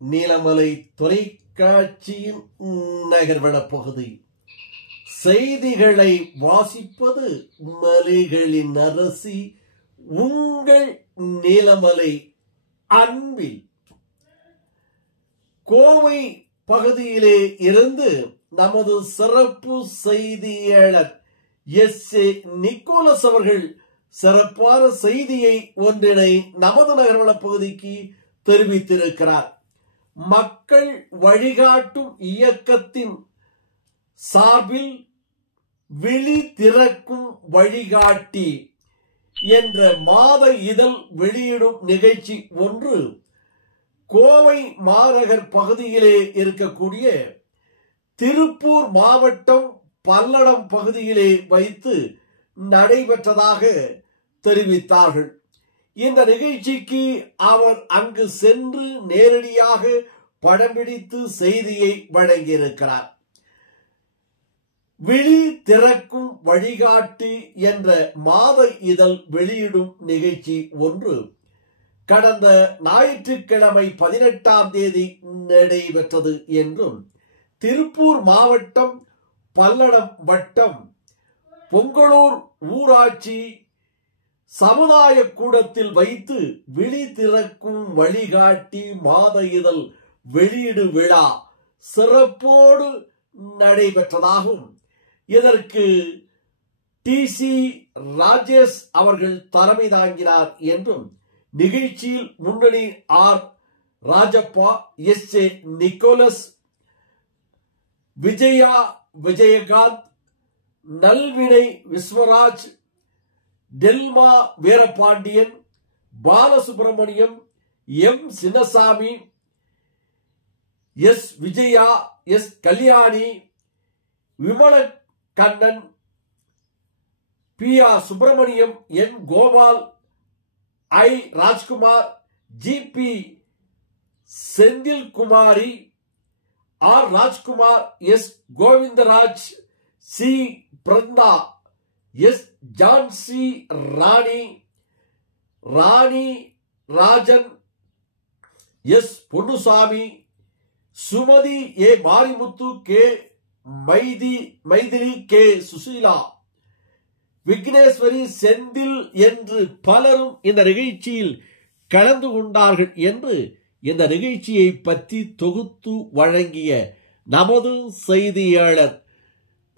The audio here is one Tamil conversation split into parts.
நீலமலை தொலைக்காட்சியின் நகர்வன பகுதி. செய்திகளை வாசிப்பது மலைகளின் அரசி உங்கள் நீலமலை அன்பில். கோவை பகுதியிலே இருந்து நமது சிறப்பு செய்தியாளர் எஸ்.ஏ. நிக்கோலஸ் அவர்கள் சிறப்பான செய்தியை ஒன்றினை நமது நகர்வன பகுதிக்கு தெரிவித்திருக்கிறார். மக்கள் வழிகாட்டும் இயக்கத்தின் சார்பில் விழி திறக்கும் வழிகாட்டி என்ற மாத இதழ் வெளியிடும் நிகழ்ச்சி ஒன்று கோவை மாநகர் பகுதியிலே இருக்கக்கூடிய திருப்பூர் மாவட்டம் பல்லடம் பகுதியிலே வைத்து நடைபெற்றதாக தெரிவித்தார்கள். இந்த நிகழ்ச்சிக்கு அவர் அங்கு சென்று நேரடியாக படம் பிடித்து செய்தியை வழங்கியிருக்கிறார். விழி திறக்கும் வழிகாட்டி என்ற மாத இதழ் வெளியிடும் நிகழ்ச்சி ஒன்று கடந்த ஞாயிற்றுக்கிழமை 18ஆம் தேதி நடைபெற்றது என்றும் திருப்பூர் மாவட்டம் பல்லடம் வட்டம் பொங்கலூர் ஊராட்சி சமுதாய கூடத்தில் வைத்து விழி திறக்கும் வழிகாட்டி மாத இதழ் வெளியீடு விழா சிறப்போடு நடைபெற்றதாகவும் இதற்கு டி.சி. ராஜேஷ் அவர்கள் தலைமை தாங்கினார் என்றும் நிகழ்ச்சியில் முன்னணி R. Rajappa, S A. Nicholas, Vijaya Vijayakanth, Nalvinai Viswaraj, Thelma Veerapandian, Balasubramaniam, M. Chinnasamy, S. Vijaya, S. Kalyani, Vimala Kannan, P. R. Subramaniam, N. Gopal, I. Rajkumar, G. P. Senthilkumari, R. Rajkumar, S. Govindaraj, C. Brinda, S. Jhansi Rani, Rani Rajan, S. Ponnusamy, Sumathi A. Marimuthu, K. Mythili, K. Susila, Vigneswari, Senthil என்று பலரும் இந்த நிகழ்ச்சியில் கலந்து கொண்டார்கள் என்று இந்த நிகழ்ச்சியை பற்றி தொகுத்து வழங்கிய நமது செய்தியாளர்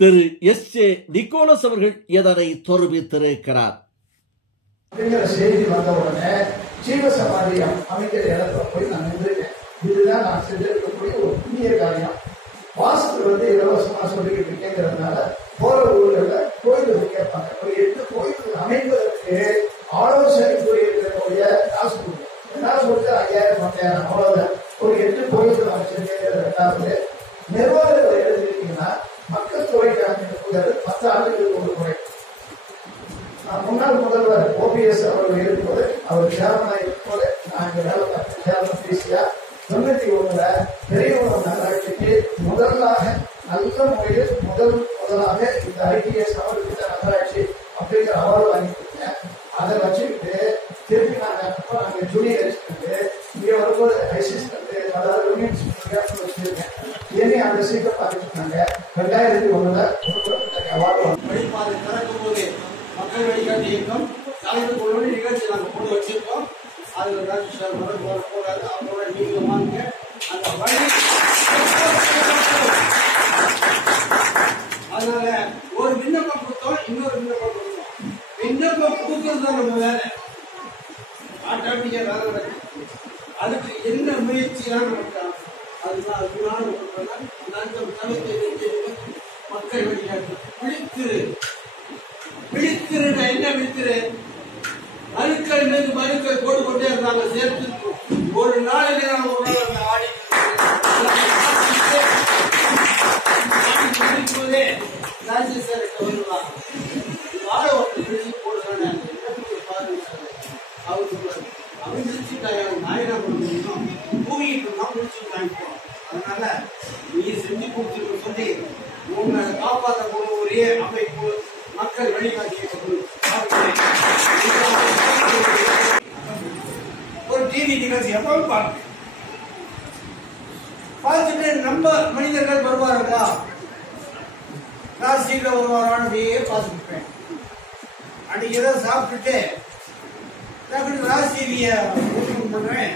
திரு எஸ்.ஏ. நிக்கோலஸ் அவர்கள் இதனை தெரிவித்திருக்கிறார். செய்தி வந்தவுடனே ஜீவசமாதி அமைக்கிற இடத்துல போய் நான் நின்றுட்டேன். இதுதான் நான் செஞ்சிருக்கக்கூடிய ஒரு புண்ணிய காரியம். வாசத்து இலவசமா சொல்லிக்கிட்டு இருக்கேங்கிறதுனால போற ஊர்ல கோயிலுக்கு கேட்பாங்க. ஒரு 8 கோயில்கள் அமைப்பதற்கு ஆலோசனை கூறியிருக்கக்கூடிய காசு கொடுக்கும். என்ன சொல்லிட்டு 5000 10,000 அவ்வளவுதான். ஒரு 8 கோயில்கள் அமைச்சிருக்கேங்கிறது. 2வது நிர்வாகத்தை எடுத்துக்கிட்டீங்கன்னா மக்கள் துறைக்கான 10 ஆண்டுகளுக்கு ஒரு முறை முன்னாள் முதல்வர் ஓபிஎஸ் அவர்கள் இருக்கும்போது அவர் சேர்மனா இருக்கும்போது நான் இங்க வேலை பார்த்தேன். சேர்மன் பேசியா 91 பெரியவரம் நகராட்சிக்கு முதலாக நல்ல முறையில் முதலாக இந்த ஐடிஏ சமர்ப்பித்த நகராட்சி அப்படிங்கிற அவார்டு வாங்கி கொடுத்தேன். அதை வச்சுக்கிட்டு திருப்பி நாங்க ஜூனியர் அசிஸ்டன்ட் இங்க வரும்போது அசிஸ்டன்ட், அதாவது யூனியன் வச்சிருக்கேன். இனி அந்த சீட்டை பார்த்துட்டாங்க. 2001 அவார்டு வழிபாதை திறக்கும் போது மக்கள் வழிகாட்டி இயக்கம் தலைவர் கொள்வதை நிகழ்ச்சி நாங்கள் கொண்டு வச்சிருக்கோம். அதில் போகாது. அவங்களோட நீங்க வாங்க. அந்த வழி அதனால ஒரு விண்ணப்பம் கொடுத்தோம், இன்னொரு விண்ணப்பம் கொடுத்தோம். விண்ணப்பம் கொடுக்கறது தான் நம்ம வேலை. ஆட்டோமேட்டிக்கா வேலை நடக்குது. அதுக்கு என்ன முயற்சியாக நமக்கு அதுதான் அதனால மக்கள் வழிகாட்டி விழித்திரு விழித்திருந்த என்ன விழித்திரு மனுக்கள் மீது மனுக்கள் போட்டு கொண்டே இருந்தாங்க. சேர்த்து ஒரு நாளிலே ஒரு நாள் அந்த ஆடி போதே ராஜேஸ்வர வருவாங்க. போடுறாங்க அவருக்கு அவங்க நாயனா முடியும் பூங்கிட்டு இருந்தான் முடிச்சு வாங்கிப்போம். அதனால நீ செஞ்சு கொடுத்து சொல்லி உங்களை காப்பாற்றக்கூடிய ஒரே அமைப்பு மக்கள் வழிகாட்டிய ஒரு டிவி நிகழ்ச்சி எப்பவும் பார்க்க பார்த்துட்டு நம்ம மனிதர்கள் வருவார்களா, ராசியில் வருவாரான்னு அப்படியே பார்த்துருப்பேன். அன்னைக்கு ஏதோ சாப்பிட்டுட்டு ராசிவிய பண்றேன்.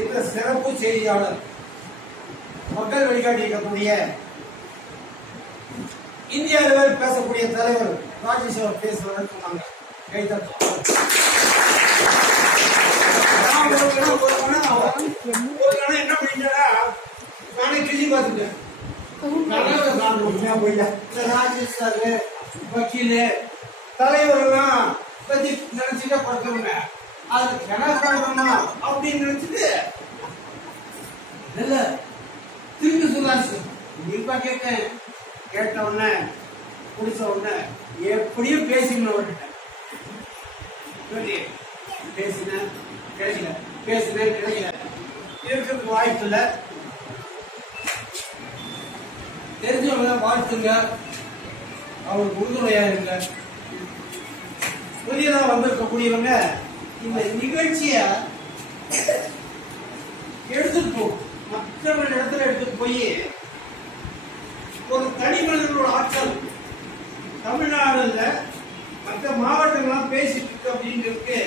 இந்த சிறப்பு செய்தியாளர் மக்கள் வழிகாட்டியிருக்கக்கூடிய இந்திய அளவில் பேசக்கூடிய தலைவர் ராஜேஷ் அவர் பேசுவாங்க சொன்னாங்க. என்ன பண்ணிட்டா நானே கிளி பார்த்துட்டேன். ராஜேஷ் சார் வக்கீலு தலைவர்கள்லாம் பத்தி நினைச்சுட்டே படுத்தவங்க அது கணக்காரமா அப்படின்னு நினைச்சிட்டு இல்ல திருப்பி சொல்லாச்சு. இப்ப கேட்டேன். கேட்ட உடனே குடிச்ச உடனே எப்படியும் பேசிக்கணும் விட்டுட்டேன். பேசினேன் கிடைக்கல, பேசினேன் கிடைக்கல, இருக்கிறதுக்கு வாய்ப்பு இல்லை. தெரிஞ்சவங்க வாழ்த்துங்க, அவருக்கு உறுதுணையா இருங்க. புதியதா வந்திருக்கக்கூடியவங்க இந்த நிகழ்ச்சிய எடுத்துட்டு போகும், மற்றவங்க இடத்துல எடுத்துட்டு போய் ஒரு தனி மனிதனோட ஆற்றல் தமிழ்நாடுல மற்ற மாவட்டங்கள்லாம் பேசிட்டு இருக்கு அப்படிங்கிறதுக்கு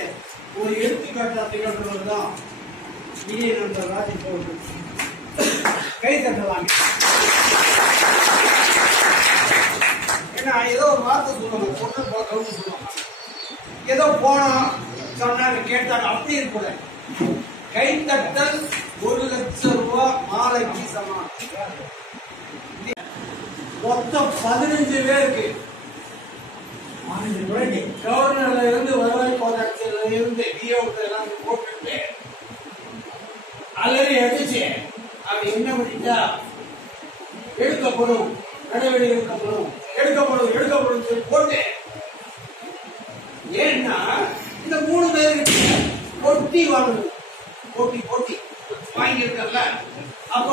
ஒரு எடுத்துக்காட்டா திகழ்றதுதான் இனிய நண்பர் ராஜேஷ் அவர்கள். கை தட்டலாங்க. ஏன்னா ஏதோ ஒரு வார்த்தை சொல்லுவாங்க, பொண்ணு பார்க்கணும்னு சொல்லுவாங்க. ஏதோ போனோம் சொன்னாங்க கேட்டாங்க அப்படி இருக்கூட. கைத்தட்டல் 1 லட்சம் ரூபாய் மாலைக்கு சமானம். மொத்தம் 15 பேருக்கு கவர்னர்ல இருந்து வருவாய் கோட்டாட்சியில இருந்து எல்லாம் போட்டு அலறி அடிச்சு அப்படி என்ன பண்ணிட்டா எடுக்கப்படும், நடவடிக்கை எடுக்கப்படும், எடுக்கப்படும் எடுக்கப்படும் சொல்லி போட்டு. ஏன்னா இந்த 3 பேருக்கு பொட்டி வாங்கணும், போட்டி போட்டி வாங்கி இருக்கல. அப்ப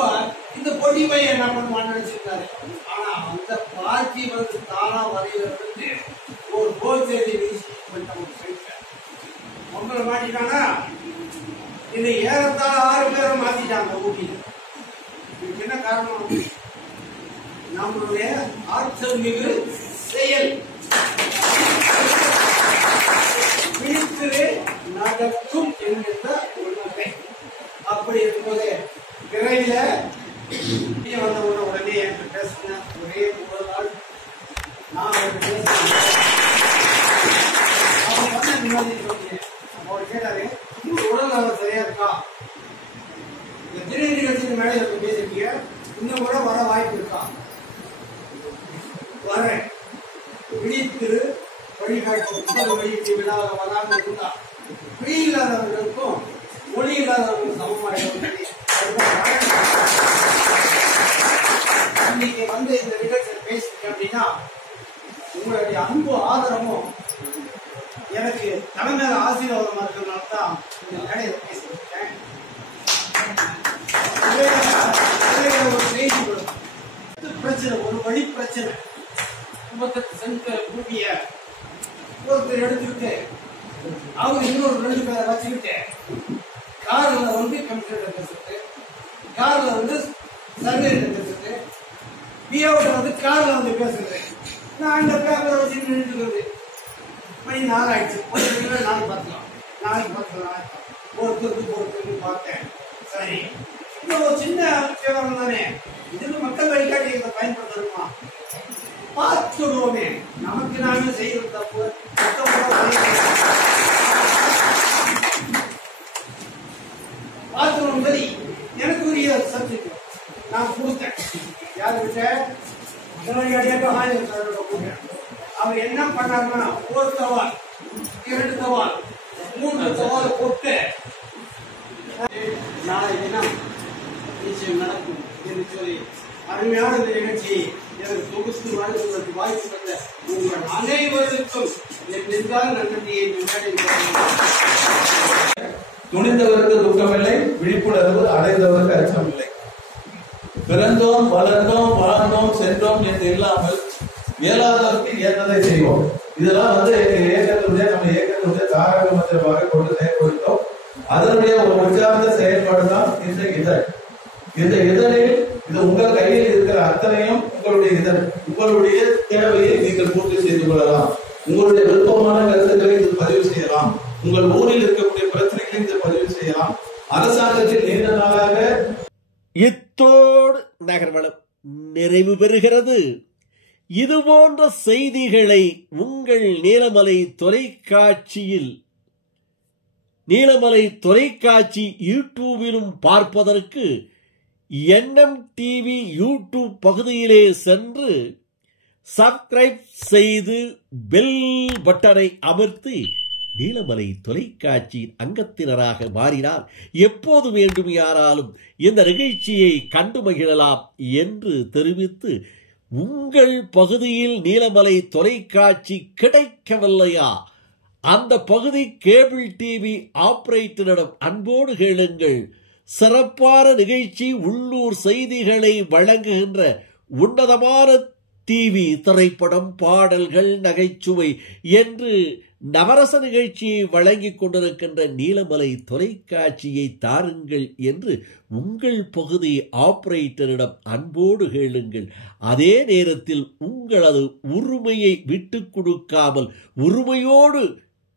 இந்த பொட்டி பையன் என்ன பண்ணுவான்னு நினைச்சிருக்காரு. ஆனா அந்த பார்ட்டி வந்து தானா வரையில இருந்து ஒரு போச்சேரி உங்களை மாட்டிட்டானா. இந்த ஏறத்தாழ 6 பேரை மாத்திட்டாங்க ஊட்டியில. இதுக்கு என்ன காரணம்? நம்மளுடைய ஆற்றல் மிகு செயல் நடக்கும் என்கின்ற உண்மை. அப்படி இருக்கும்போது விரைவில் வந்த உடனே எனக்கு பேசின ஒரே ஒரு நாள் நான் அவருக்கு பேசினேன். அவர் பண்ண நிம்மதி சொல்லினேன். அவர் கேட்டாரு, உடல் அவர் சரியா இருக்கா? இந்த திடீர் நிகழ்ச்சிக்கு மேலே பேசிருக்கீங்க, இன்னும் கூட வர வாய்ப்பு இருக்கா? வரேன். விழித்து வழிகாட்டு வெளியிட்டு விழாவை வராமல் இருந்தா விழி இல்லாதவர்களுக்கும் ஒளி இல்லாதவர்களுக்கும் சமமாயிடும். இன்னைக்கு வந்து இந்த நிகழ்ச்சியில் பேசுறீங்க அப்படின்னா உங்களுடைய அன்பு ஆதரவும் எனக்கு தலைமையில ஆசீர்வாதமா இருக்கிறதுனால தான் இந்த மேடையை பேசியிருக்கேன். ஒரு செய்தி பிரச்சனை, ஒரு வழி பிரச்சனை, 50 சென்ட் பூமிய ஒருத்தர் எடுத்துக்கிட்டு அவங்க இன்னொரு 2 பேரை வச்சுக்கிட்டு கார்ல வந்து கம்ப்யூட்டர் பேசுறது, கார்ல வந்து சர்வே பேசுறது, பிஓட வந்து கார்ல வந்து பேசுறது. நான் அந்த பேப்பரை வச்சு நின்றுக்கிறது. மணி 4 ஆயிடுச்சு. நாளைக்கு பார்த்துக்கலாம் ஒருத்தருக்கு பார்த்தேன். சரி, இந்த ஒரு சின்ன விவரம் தானே, இதுக்கு மக்கள் வழிகாட்டி பயன்படுத்தணுமா? பார்த்துடுவோமே. நமக்கு நாமே செய்யறது தப்பு. பார்த்துடும். சரி, எனக்கு உரிய சப்ஜெக்ட் நான் கொடுத்தேன். யாருக்கிட்ட? அவர் என்ன பண்ணாருன்னா 1 சவால் 2 சவால் 3 சவால் போட்டு நாளை தினம் நிச்சயம் நடக்கும் என்று சொல்லி அருமையான இந்த நிகழ்ச்சி எனக்கு தொகுத்து வழங்குவதற்கு வாய்ப்பு தந்த உங்கள் அனைவருக்கும் என் நெஞ்சால் நன்றியை துணிந்தவருக்கு துக்கமில்லை, விழிப்புணர்வு அடைந்தவருக்கு அச்சமில்லை. பிறந்தோம், வளர்ந்தோம், வாழ்ந்தோம், சென்றோம் என்று இல்லாமல் இயலாதவருக்கு இயன்றதை செய்வோம். இதெல்லாம் வந்து நம்ம இயக்கத்தினுடைய தாரக மந்திரமாக கொண்டு செயல்படுத்தோம். அதனுடைய ஒரு உற்சார்ந்த செயல்பாடு தான் இந்த இதழ். இந்த இதழில் இது உங்கள் கையில் இருக்கிற அத்தனையும் உங்களுடைய இதழ். உங்களுடைய தேவையை நீங்கள் பூர்த்தி செய்து கொள்ளலாம். உங்களுடைய விருப்பமான கருத்துக்களை இது பதிவு செய்யலாம். உங்கள் ஊரில் இருக்கக்கூடிய பிரச்சனைகளை இது பதிவு செய்யலாம். அரசாங்கத்தில் நீண்ட நாளாக இத்தோடு நகர்வளம் நிறைவு பெறுகிறது. இது போன்ற செய்திகளை உங்கள் நீலமலை தொலைக்காட்சி யூடியூபிலும் பார்ப்பதற்கு என்எம் டிவி யூடியூப் பகுதியிலே சென்று சப்ஸ்கிரைப் செய்து பெல் பட்டனை அமர்த்தி நீலமலை தொலைக்காட்சியின் அங்கத்தினராக மாறினால் எப்போது வேண்டும் யாராலும் இந்த நிகழ்ச்சியை கண்டு மகிழலாம் என்று தெரிவித்து, உங்கள் பகுதியில் நீலமலை தொலைக்காட்சி கிடைக்கவில்லையா, அந்த பகுதி கேபிள் டிவி ஆபரேட்டரிடம் அன்போடு கேளுங்கள். சிறப்பான நிகழ்ச்சி, உள்ளூர் செய்திகளை வழங்குகின்ற உன்னதமான டிவி, திரைப்படம், பாடல்கள், நகைச்சுவை என்று நவரச நிகழ்ச்சியை வழங்கிக் கொண்டிருக்கின்ற நீலமலை தொலைக்காட்சியை தாருங்கள் என்று உங்கள் பகுதி ஆபரேட்டரிடம் அன்போடு கேளுங்கள். அதே நேரத்தில் உங்களது உரிமையை விட்டுக் கொடுக்காமல் உரிமையோடு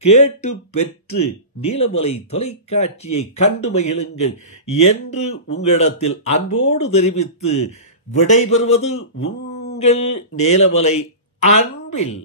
கேட்டு பெற்று நீலமலை தொலைக்காட்சியை கண்டு மகிழுங்கள் என்று உங்களிடத்தில் அன்போடு தெரிவித்து விடைபெறுவது உங்கள் நீலமலை அன்பில்.